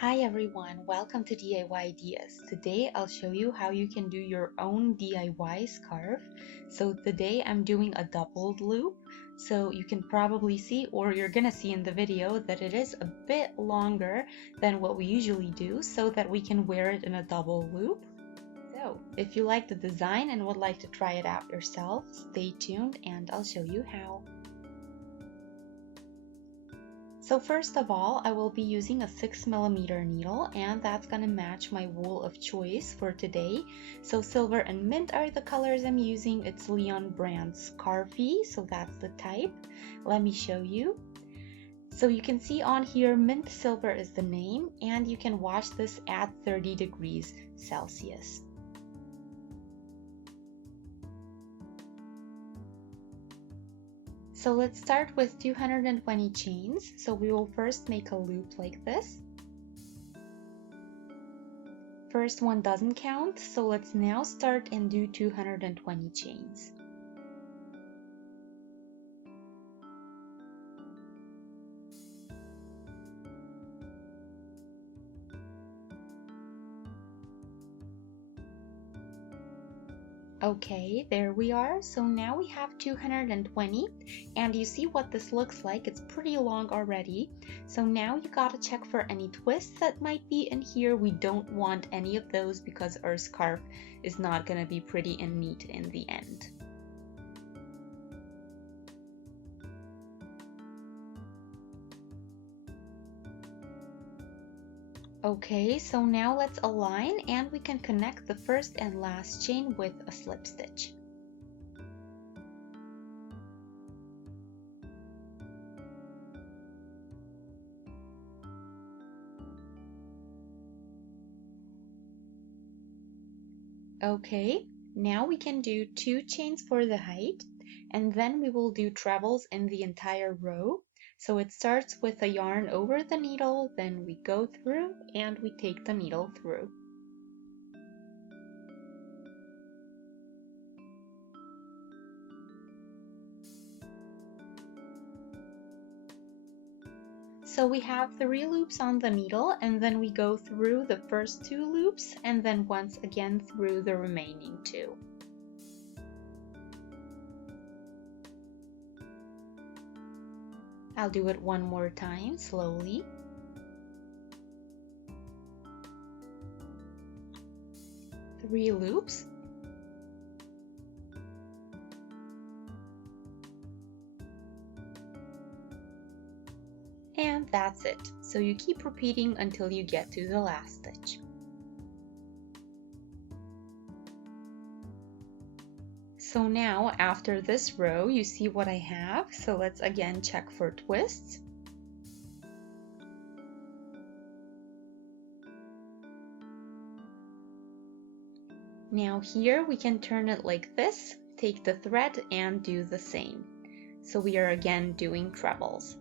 Hi everyone, welcome to DIY Ideas. Today I'll show you how you can do your own DIY scarf. So today I'm doing a doubled loop. So you can probably see, or you're gonna see in the video, that it is a bit longer than what we usually do so that we can wear it in a double loop. So if you like the design and would like to try it out yourself, stay tuned and I'll show you how. So first of all, I will be using a 6mm needle, and that's gonna match my wool of choice for today. So silver and mint are the colors I'm using. It's Leon brand Scarfy, so that's the type. Let me show you. So you can see on here, mint silver is the name, and you can wash this at 30 degrees Celsius. So let's start with 220 chains. So we will first make a loop like this. First one doesn't count, so let's now start and do 220 chains. Okay, there we are. So now we have 220, and you see what this looks like. It's pretty long already. So now you gotta check for any twists that might be in here. We don't want any of those because our scarf is not gonna be pretty and neat in the end. Okay, so now let's align and we can connect the first and last chain with a slip stitch. Okay, now we can do 2 chains for the height, and then we will do trebles in the entire row. So it starts with a yarn over the needle, then we go through and we take the needle through. So we have 3 loops on the needle, and then we go through the first 2 loops and then once again through the remaining 2. I'll do it one more time slowly. Three loops. And that's it. So you keep repeating until you get to the last stitch. So now after this row, you see what I have. So let's again check for twists. Now here we can turn it like this, take the thread and do the same. So we are again doing trebles.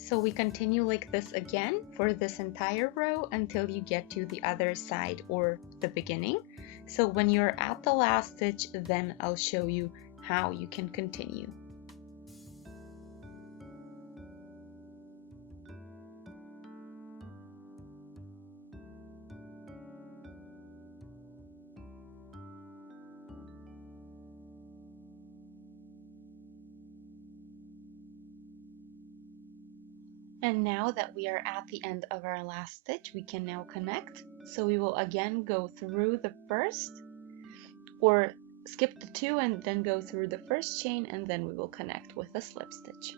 So we continue like this again for this entire row until you get to the other side or the beginning. So when you're at the last stitch, then I'll show you how you can continue. And now that we are at the end of our last stitch, we can now connect. So we will again go through the first, or skip the 2 and then go through the first chain, and then we will connect with a slip stitch.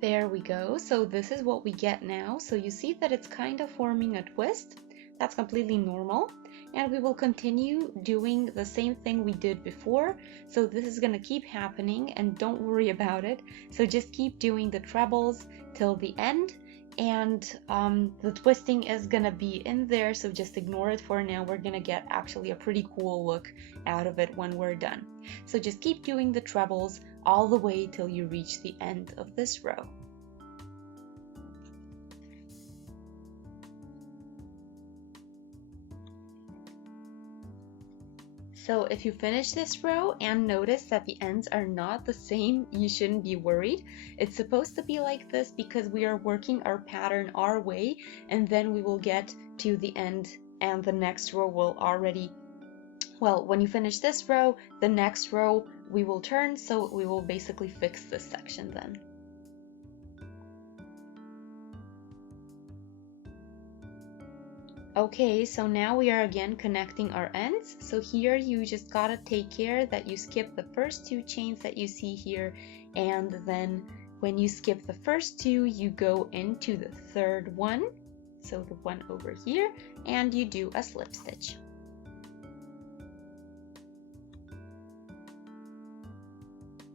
There we go. So this is what we get now. So you see that it's kind of forming a twist. That's completely normal. And we will continue doing the same thing we did before. So this is going to keep happening, and don't worry about it. So just keep doing the trebles till the end, and the twisting is gonna be in there, so just ignore it for now. We're gonna get actually a pretty cool look out of it when we're done. So just keep doing the trebles all the way till you reach the end of this row. So if you finish this row and notice that the ends are not the same, you shouldn't be worried. It's supposed to be like this because we are working our pattern our way, and then we will get to the end and the next row will already, well, when you finish this row, the next row we will turn, so we will basically fix this section then. Okay, so now we are again connecting our ends. So here you just gotta take care that you skip the first 2 chains that you see here, and then when you skip the first 2, you go into the third one, so the one over here, and you do a slip stitch.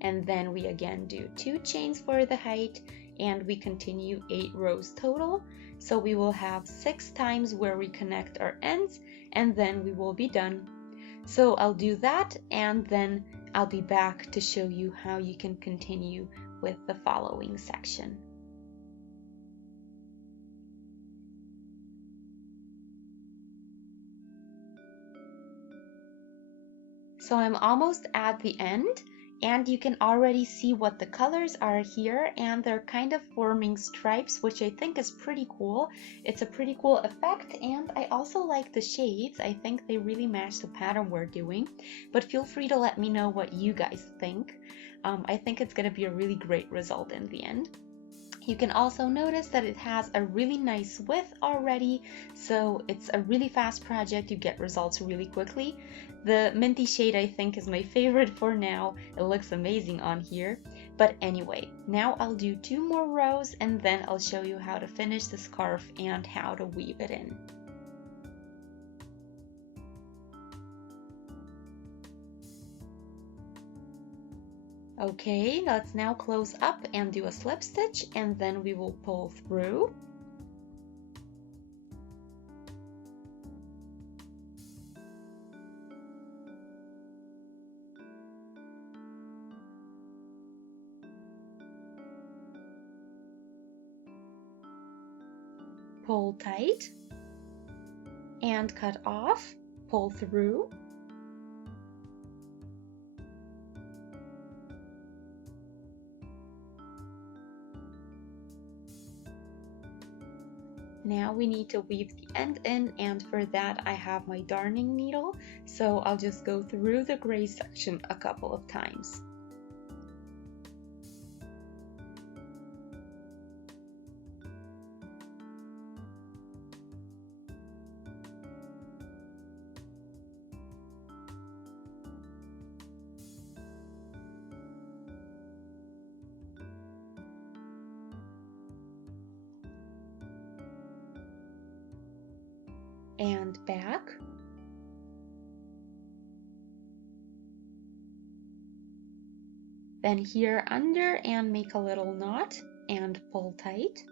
And then we again do 2 chains for the height, and we continue 8 rows total. So we will have 6 times where we connect our ends, and then we will be done. So I'll do that, and then I'll be back to show you how you can continue with the following section. So I'm almost at the end, and you can already see what the colors are here, and they're kind of forming stripes, which I think is pretty cool. It's a pretty cool effect, and I also like the shades. I think they really match the pattern we're doing, but feel free to let me know what you guys think. I think it's going to be a really great result in the end. You can also notice that it has a really nice width already, so it's a really fast project. You get results really quickly. The minty shade I think is my favorite for now. It looks amazing on here. But anyway, now I'll do 2 more rows and then I'll show you how to finish the scarf and how to weave it in. Okay, let's now close up and do a slip stitch, and then we will pull through. Pull tight and cut off, pull through. Now we need to weave the end in, and for that I have my darning needle, so I'll just go through the gray section a couple of times. And back. Then here under and make a little knot and pull tight.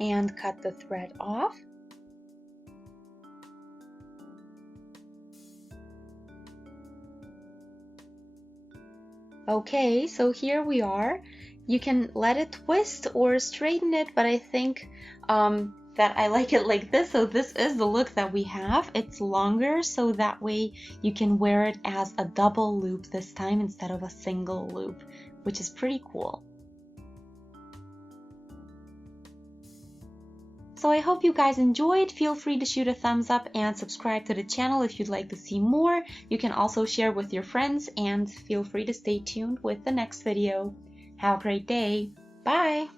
And cut the thread off. Okay, so here we are. You can let it twist or straighten it, but I think that I like it like this. So this is the look that we have. It's longer, so that way you can wear it as a double loop this time instead of a single loop, which is pretty cool. So I hope you guys enjoyed. Feel free to shoot a thumbs up and subscribe to the channel if you'd like to see more. You can also share with your friends, and feel free to stay tuned with the next video. Have a great day. Bye!